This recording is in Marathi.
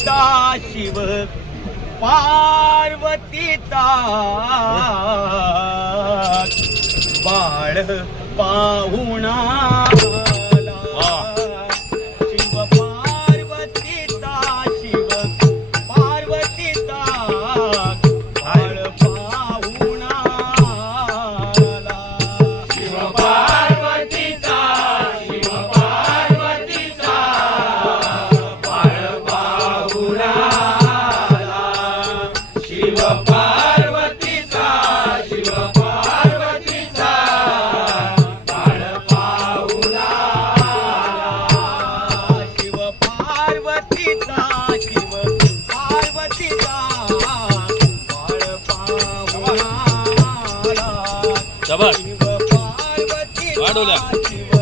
पार्वतीचा शिव पार्वतीचा. बाळ पाहुणा पार्वतीचा